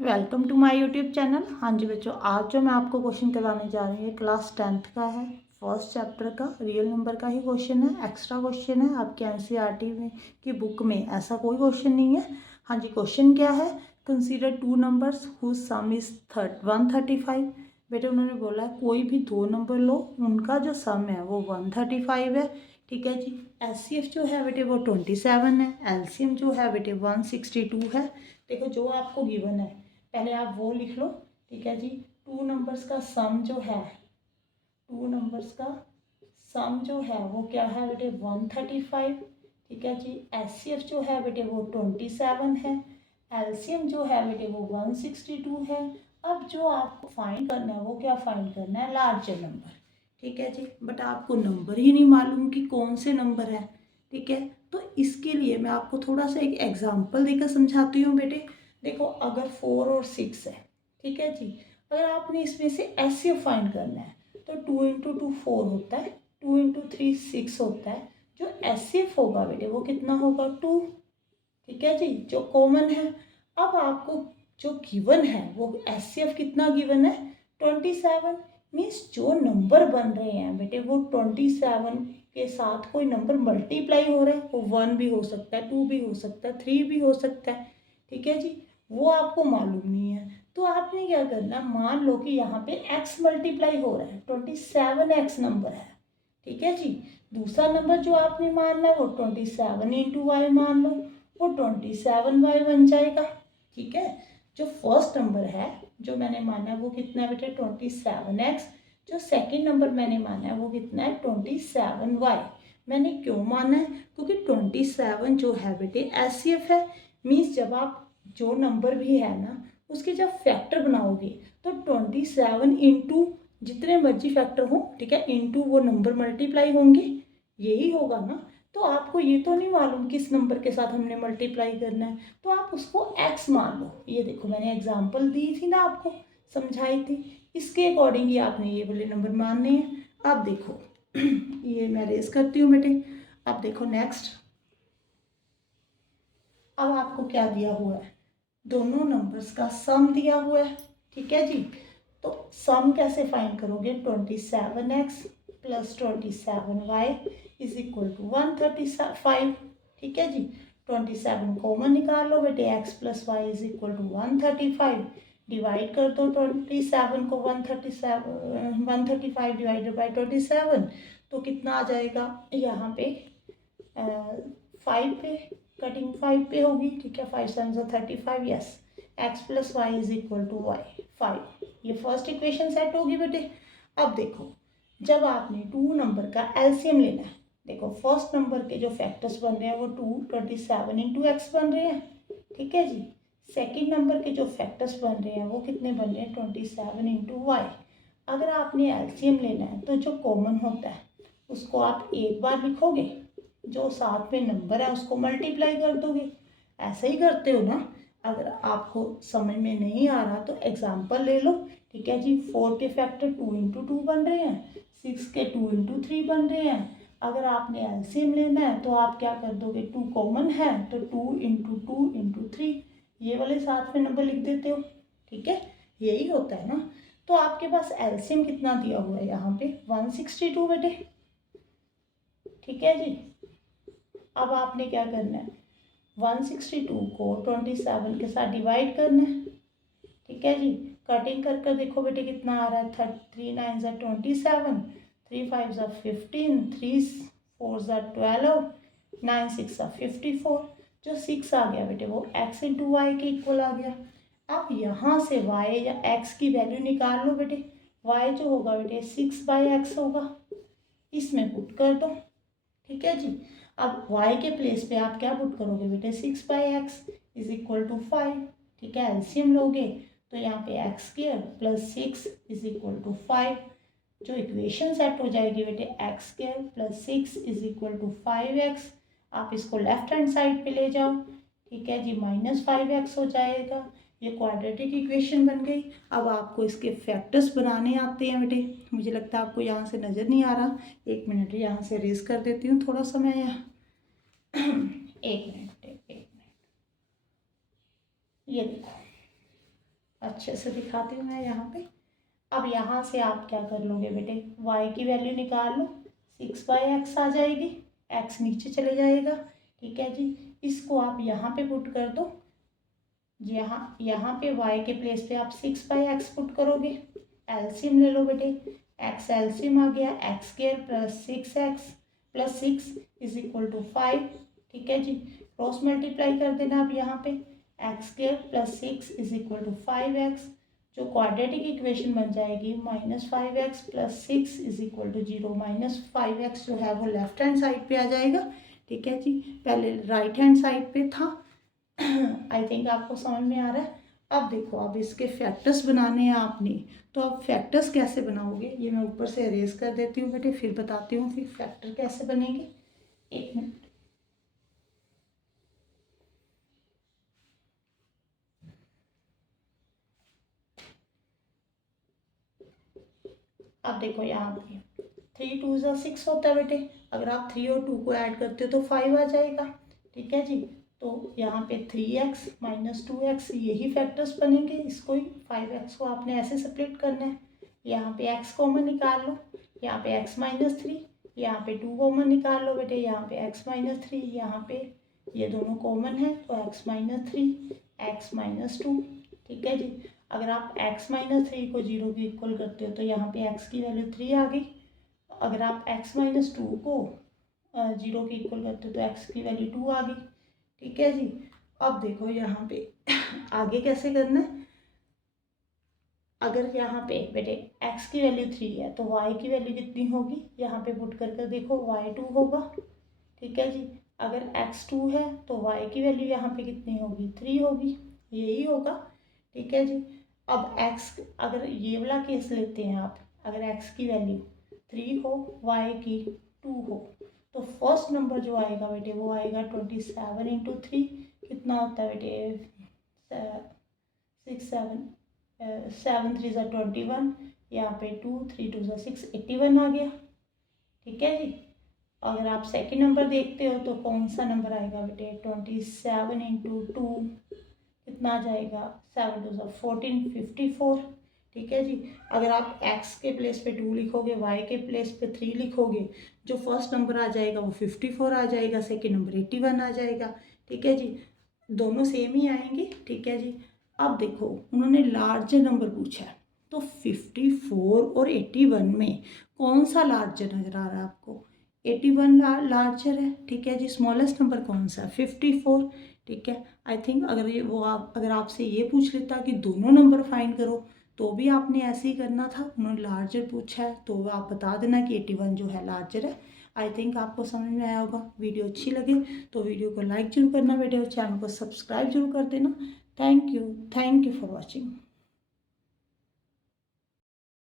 Welcome to my YouTube channel. हाँ जी बच्चों, आज जो मैं आपको क्वेश्चन करवाने जा रही हूँ क्लास 10th का है। फर्स्ट चैप्टर का रियल नंबर का ही क्वेश्चन है। एक्स्ट्रा क्वेश्चन है आपके एनसीईआरटी में की बुक में ऐसा कोई क्वेश्चन नहीं है। हाँ जी, क्वेश्चन क्या है? Consider two numbers whose sum is 135। बेटे उन्होंने बोला है कोई भी दो नंबर लो, उनका जो सम है वो 135 है। ठीक है जी। एचसीएफ जो है बेटे वो 27 है। एलसीएम जो है बेटे 162 है। देखो जो आपको गिवन है पहले आप वो लिख लो। ठीक है जी। टू नंबर्स का सम जो है, टू नंबर्स का सम जो है वो क्या है बेटे 135। ठीक है जी। एचसीएफ जो है बेटे वो 27 है। एलसीएम जो है बेटे वो 162 है। अब जो आपको फाइंड करना है वो क्या फाइंड करना है? Larger number. ठीक है जी। बट आपको नंबर ही नहीं मालूम कि कौन से नंबर है। ठीक है, तो इसके लिए मैं आपको थोड़ा सा एक एग्जाम्पल देकर समझाती हूँ बेटे। देखो अगर 4 और 6 है, ठीक है जी, अगर आपने इसमें से एचसीएफ फाइंड करना है तो 2 इंटू 2 4 होता है, 2 इंटू 3 6 होता है। जो एचसीएफ होगा बेटे वो कितना होगा? 2। ठीक है जी, जो कॉमन है। अब आपको जो गिवन है वो एचसीएफ कितना गिवन है? 27। मीन्स जो नंबर बन रहे हैं बेटे वो 27 के साथ कोई नंबर मल्टीप्लाई हो रहा है। वो 1 भी हो सकता है, 2 भी हो सकता है, 3 भी हो सकता है। ठीक है जी, वो आपको मालूम नहीं है तो आपने क्या करना, मान लो कि यहाँ पे x मल्टीप्लाई हो रहा है, 27x नंबर है। ठीक है जी। दूसरा नंबर जो आपने मानना है वो 27 इंटू वाई मान लो, वो 27y बन जाएगा। ठीक है। जो फर्स्ट नंबर है जो मैंने माना है वो कितना है बेटे? 27x। जो सेकंड नंबर मैंने माना है वो कितना है? 27y। मैंने क्यों माना है? क्योंकि 27 जो है बेटे एचसीएफ है। मीन्स जब आप जो नंबर भी है ना उसके जब फैक्टर बनाओगे तो 27 इंटू जितने मर्जी फैक्टर हो, ठीक है, इंटू वो नंबर मल्टीप्लाई होंगे, यही होगा ना। तो आपको ये तो नहीं मालूम किस नंबर के साथ हमने मल्टीप्लाई करना है, तो आप उसको x मान लो। ये देखो मैंने एग्जांपल दी थी ना आपको, समझाई थी, इसके अकॉर्डिंग ही आपने ये वाले नंबर मानने हैं। अब देखो ये मैं रेस करती हूँ बेटे। अब देखो नेक्स्ट, अब आपको क्या दिया हुआ है? दोनों नंबर्स का सम दिया हुआ है। ठीक है जी। तो सम कैसे फाइंड करोगे? 27x plus 27y is equal to 135। ठीक है जी। 27 कॉमन निकाल लो बेटे, x plus y is equal to 135। Divide कर दो 27 को, 135 डिवाइडेड बाई 27, तो कितना आ जाएगा यहाँ पे? 5 पे, कटिंग 5 पे होगी। ठीक है, 5 7 35। Yes, x plus y is equal to y 5। ये फर्स्ट इक्वेशन सेट होगी बेटे। अब देखो जब आपने टू नंबर का एलसीएम लेना है, देखो फर्स्ट नंबर के जो फैक्टर्स बन रहे हैं वो 27 इंटू एक्स बन रहे हैं। ठीक है जी। सेकेंड नंबर के जो फैक्टर्स बन रहे हैं वो कितने बन रहे हैं? 27 इंटू वाई। अगर आपने एलसीएम लेना है तो जो कॉमन होता है उसको आप एक बार लिखोगे, जो साथ में नंबर है उसको मल्टीप्लाई कर दोगे। ऐसे ही करते हो ना। अगर आपको समझ में नहीं आ रहा तो एग्जाम्पल ले लो। ठीक है जी। 4 के फैक्टर 2 इंटू 2 बन रहे हैं, 6 के 2 इंटू 3 बन रहे हैं। अगर आपने एलसीएम लेना है तो आप क्या कर दोगे? 2 कॉमन है तो 2 इंटू 2 इंटू 3, ये वाले साथ में नंबर लिख देते हो। ठीक है, यही होता है ना। तो आपके पास एलसीएम कितना दिया हुआ है यहाँ पे? 162 बेटे। ठीक है जी। अब आपने क्या करना है? 162 को 27 के साथ डिवाइड करना है। ठीक है जी। कटिंग कर कर देखो बेटे कितना आ रहा है? 3 9 ज़ा 27, 3 5 ज़ा 15, 3 4 ज़ा 12, 9 6 ज़ा 54। जो 6 आ गया बेटे वो x इंटू वाई के इक्वल आ गया। अब यहाँ से y या x की वैल्यू निकाल लो बेटे। y जो होगा बेटे 6/x होगा, इसमें पुट कर दो। ठीक है जी। अब y के प्लेस पे आप क्या पुट करोगे बेटे? 6/x is equal to 5। ठीक है, एलसीएम लोगे तो यहाँ पे x square plus 6 is equal to 5। जो इक्वेशन सेट हो जाएगी बेटे, x square plus 6 is equal to 5x। आप इसको लेफ्ट हैंड साइड पे ले जाओ। ठीक है जी, -5x हो जाएगा। ये क्वाड्रेटिक इक्वेशन बन गई। अब आपको इसके फैक्टर्स बनाने आते हैं बेटे। मुझे लगता है आपको यहाँ से नज़र नहीं आ रहा। एक मिनट यहाँ से रेस कर देती हूँ थोड़ा सा मैं यहाँ। एक मिनट, ये देखो अच्छे से दिखाती हूँ मैं यहाँ पे। अब यहाँ से आप क्या कर लोगे बेटे, y की वैल्यू निकाल लो, 6/x आ जाएगी, x नीचे चले जाएगा, ठीक है जी। इसको आप यहाँ पे पुट कर दो, यहाँ पे y के प्लेस पे आप 6/x पुट करोगे। एलसीएम ले लो बेटे, x एलसीएम आ गया, x square plus 6x plus 6 is equal to 5, ठीक है जी। क्रॉस मल्टीप्लाई कर देना आप यहाँ पे, x square plus 6 is equal to 5x, जो क्वाड्रेटिक इक्वेशन बन जाएगी -5x plus 6 is equal to 0। -5x जो है वो लेफ्ट हैंड साइड पे आ जाएगा, ठीक है जी, पहले राइट हैंड साइड पे था। आई थिंक आपको समझ में आ रहा है। अब देखो, अब इसके फैक्टर्स बनाने हैं आपने, तो अब फैक्टर्स कैसे बनाओगे, ये मैं ऊपर से अरेज कर देती हूँ बेटे, फिर बताती हूँ फिर फैक्टर कैसे बनेंगे। एक मिनट। अब देखो यहाँ पे 3 2 ज़ा 6 होता है बेटे, अगर आप 3 और 2 को ऐड करते हो तो 5 आ जाएगा, ठीक है जी। तो यहाँ पे 3x माइनस 2x यही फैक्टर्स बनेंगे, इसको ही 5x को आपने ऐसे सेपरेट करना है। यहाँ पे x कॉमन निकाल लो, यहाँ पे x माइनस 3, यहाँ पे 2 कॉमन निकाल लो बेटे, यहाँ पे x माइनस 3, यहाँ पे ये दोनों कॉमन है तो x माइनस 3, x माइनस 2, ठीक है जी। अगर आप x माइनस 3 को 0 के इक्वल करते हो तो यहाँ पे x की वैल्यू 3 आ गई। अगर आप x माइनस 2 को 0 के इक्वल करते हो तो x की वैल्यू 2 आ गई, ठीक है जी। अब देखो यहाँ पे आगे कैसे करना है। अगर यहाँ पे बेटे x की वैल्यू 3 है तो y की वैल्यू कितनी होगी, यहाँ पे पुट कर देखो y2 होगा, ठीक है जी। अगर x2 है तो y की वैल्यू यहाँ पे कितनी होगी, 3 होगी, यही होगा, ठीक है जी। अब x, अगर ये वाला केस लेते हैं आप, अगर x की वैल्यू 3 हो, y की 2 हो, तो फर्स्ट नंबर जो आएगा बेटे वो आएगा 27 इंटू 3, कितना होता है बेटे 7 3 ज़ा 21, यहाँ पे 2 3 2 ज़ा 6 81 आ गया, ठीक है जी। अगर आप सेकंड नंबर देखते हो तो कौन सा नंबर आएगा बेटे 27 इंटू 2 कितना आ जाएगा 7 2 ज़ा 14 54, ठीक है जी। अगर आप x के प्लेस पे 2 लिखोगे, y के प्लेस पे 3 लिखोगे, जो फर्स्ट नंबर आ जाएगा वो 54 आ जाएगा, सेकंड नंबर 81 आ जाएगा, ठीक है जी। दोनों सेम ही आएंगे, ठीक है जी। अब देखो उन्होंने लार्जर नंबर पूछा है, तो 54 और 81 में कौन सा लार्जर नज़र आ रहा है आपको, 81 लार्जर है, ठीक है जी। स्मॉलेस्ट नंबर कौन सा है 54, ठीक है। आई थिंक अगर ये वो आप अगर आपसे ये पूछ लेता कि दोनों नंबर फाइंड करो तो भी आपने ऐसे ही करना था, उन्होंने लार्जर पूछा है तो आप बता देना कि 81 जो है लार्जर है। आई थिंक आपको समझ में आया होगा। वीडियो अच्छी लगे तो वीडियो को लाइक जरूर करना बेटे और चैनल को सब्सक्राइब जरूर कर देना। Thank you for watching.